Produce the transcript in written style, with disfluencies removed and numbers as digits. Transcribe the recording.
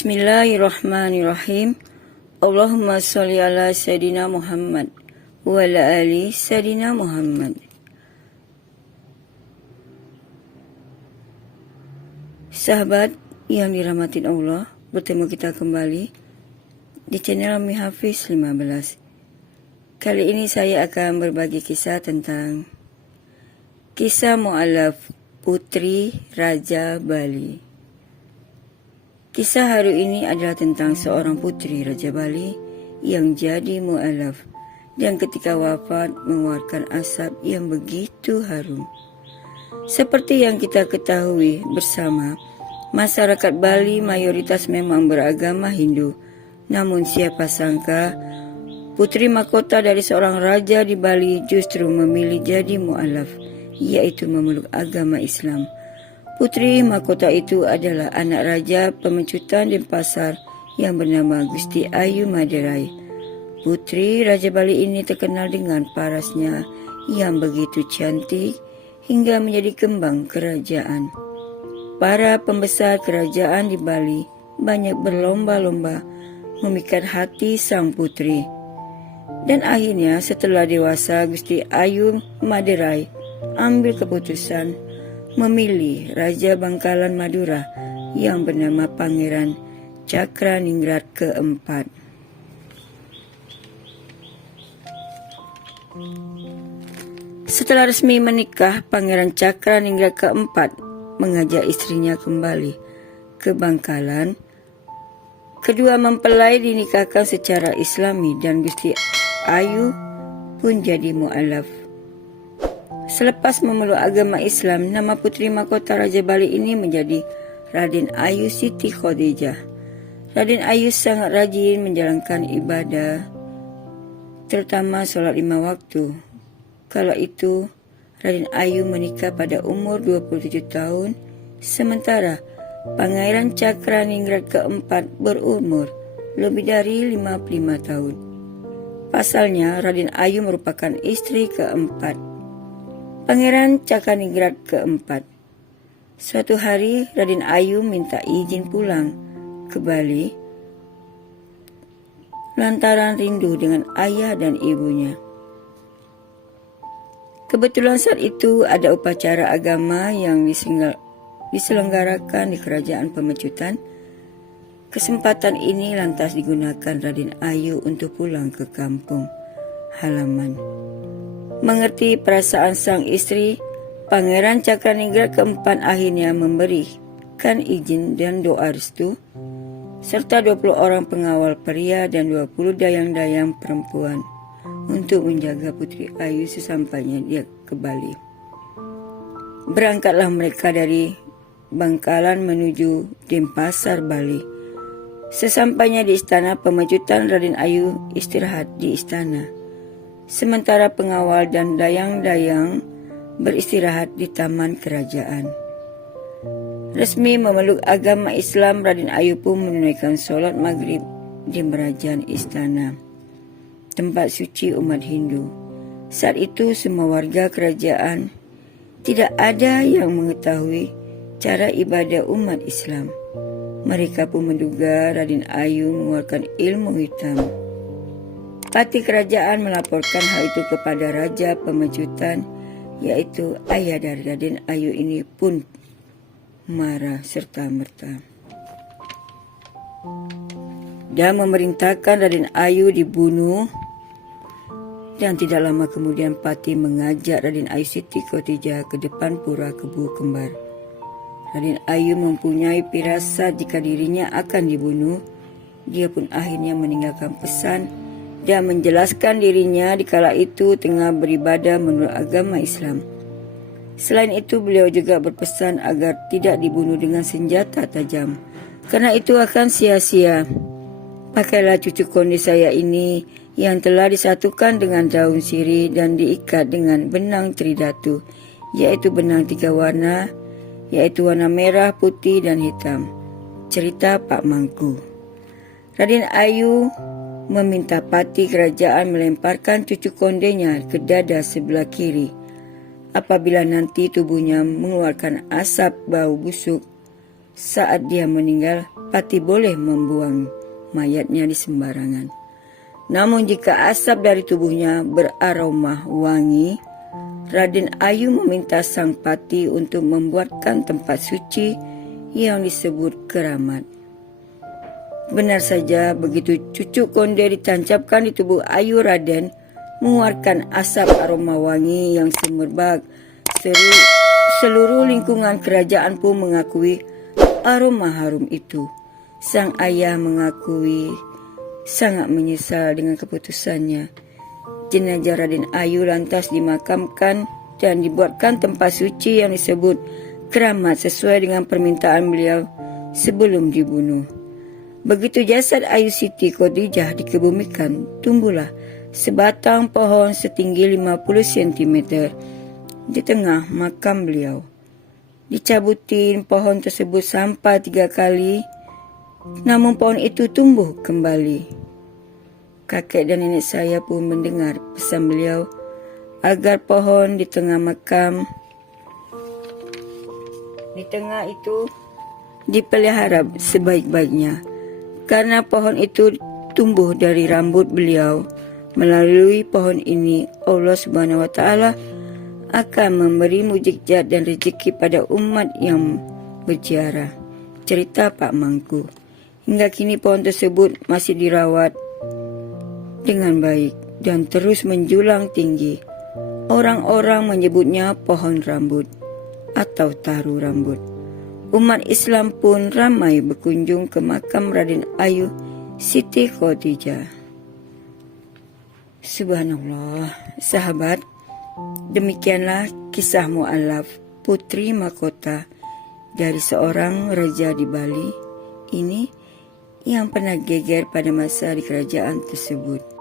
Bismillahirrahmanirrahim. Allahumma sholli ala Sayyidina Muhammad wa ala ali Sayyidina Muhammad. Sahabat yang dirahmati Allah, bertemu kita kembali di channel Umi Hafiz 15. Kali ini saya akan berbagi kisah tentang kisah mu'alaf Putri Raja Bali. Kisah hari ini adalah tentang seorang putri Raja Bali yang jadi mu'alaf dan ketika wafat mengeluarkan asap yang begitu harum. Seperti yang kita ketahui bersama, masyarakat Bali mayoritas memang beragama Hindu. Namun siapa sangka putri mahkota dari seorang raja di Bali justru memilih jadi mu'alaf, yaitu memeluk agama Islam. Putri mahkota itu adalah anak raja Pemecutan Denpasar yang bernama Gusti Ayu Maderai. Putri Raja Bali ini terkenal dengan parasnya yang begitu cantik hingga menjadi kembang kerajaan. Para pembesar kerajaan di Bali banyak berlomba-lomba memikat hati sang putri. Dan akhirnya setelah dewasa Gusti Ayu Maderai ambil keputusan memilih Raja Bangkalan Madura yang bernama Pangeran Cakraningrat keempat. Setelah resmi menikah, Pangeran Cakraningrat keempat mengajak istrinya kembali ke Bangkalan. Kedua mempelai dinikahkan secara Islami dan Gusti Ayu pun jadi mu'alaf. Selepas memeluk agama Islam, nama putri mahkota Raja Bali ini menjadi Raden Ayu Siti Khadijah. Raden Ayu sangat rajin menjalankan ibadah, terutama sholat 5 waktu. Kala itu, Raden Ayu menikah pada umur 27 tahun, sementara Pangeran Cakraningrat keempat berumur lebih dari 55 tahun. Pasalnya, Raden Ayu merupakan istri keempat Pangeran Cakraningrat keempat. Suatu hari Raden Ayu minta izin pulang ke Bali lantaran rindu dengan ayah dan ibunya. Kebetulan saat itu ada upacara agama yang diselenggarakan di Kerajaan Pemecutan. Kesempatan ini lantas digunakan Raden Ayu untuk pulang ke kampung halaman. Mengerti perasaan sang istri, Pangeran Cakraningrat keempat akhirnya memberikan izin dan doa restu, serta 20 orang pengawal pria dan 20 dayang-dayang perempuan untuk menjaga Putri Ayu sesampainya dia ke Bali. Berangkatlah mereka dari Bangkalan menuju Denpasar, Bali. Sesampainya di istana Pemecutan, Raden Ayu istirahat di istana. Sementara pengawal dan dayang-dayang beristirahat di taman kerajaan. Resmi memeluk agama Islam, Raden Ayu pun menunaikan sholat maghrib di merajaan istana, tempat suci umat Hindu. Saat itu semua warga kerajaan tidak ada yang mengetahui cara ibadah umat Islam. Mereka pun menduga Raden Ayu mengeluarkan ilmu hitam. Pati kerajaan melaporkan hal itu kepada Raja Pemecutan, yaitu ayah dari Raden Ayu ini pun marah serta-merta dan memerintahkan Raden Ayu dibunuh. Dan tidak lama kemudian Pati mengajak Raden Ayu Siti Khadijah ke depan pura Kebu Kembar. Raden Ayu mempunyai firasat jika dirinya akan dibunuh. Dia pun akhirnya meninggalkan pesan dan menjelaskan dirinya dikala itu tengah beribadah menurut agama Islam. Selain itu, beliau juga berpesan agar tidak dibunuh dengan senjata tajam, karena itu akan sia-sia. Pakailah cucu konde saya ini yang telah disatukan dengan daun sirih dan diikat dengan benang tridatu, yaitu benang 3 warna, yaitu warna merah, putih, dan hitam. Cerita Pak Mangku. Raden Ayu meminta Pati kerajaan melemparkan cucu kondenya ke dada sebelah kiri. Apabila nanti tubuhnya mengeluarkan asap bau busuk saat dia meninggal, Pati boleh membuang mayatnya di sembarangan. Namun jika asap dari tubuhnya beraroma wangi, Raden Ayu meminta sang Pati untuk membuatkan tempat suci yang disebut keramat. Benar saja, begitu cucuk konde ditancapkan di tubuh Ayu, Raden mengeluarkan asap aroma wangi yang semerbak. Seluruh lingkungan kerajaan pun mengakui aroma harum itu. Sang ayah mengakui sangat menyesal dengan keputusannya. Jenazah Raden Ayu lantas dimakamkan dan dibuatkan tempat suci yang disebut keramat sesuai dengan permintaan beliau sebelum dibunuh. Begitu jasad Ayu Siti Khadijah dikebumikan, tumbuhlah sebatang pohon setinggi 50 cm di tengah makam beliau. Dicabutin pohon tersebut sampai 3 kali, namun pohon itu tumbuh kembali. Kakek dan nenek saya pun mendengar pesan beliau agar pohon di tengah makam itu dipelihara sebaik-baiknya, karena pohon itu tumbuh dari rambut beliau. Melalui pohon ini Allah Subhanahu wa Ta'ala akan memberi mukjizat dan rezeki pada umat yang berziarah. Cerita Pak Mangku. Hingga kini pohon tersebut masih dirawat dengan baik dan terus menjulang tinggi. Orang-orang menyebutnya pohon rambut atau taru rambut. Umat Islam pun ramai berkunjung ke makam Raden Ayu Siti Khadijah. Subhanallah, sahabat, demikianlah kisah mu'alaf putri mahkota dari seorang raja di Bali ini yang pernah geger pada masa di kerajaan tersebut.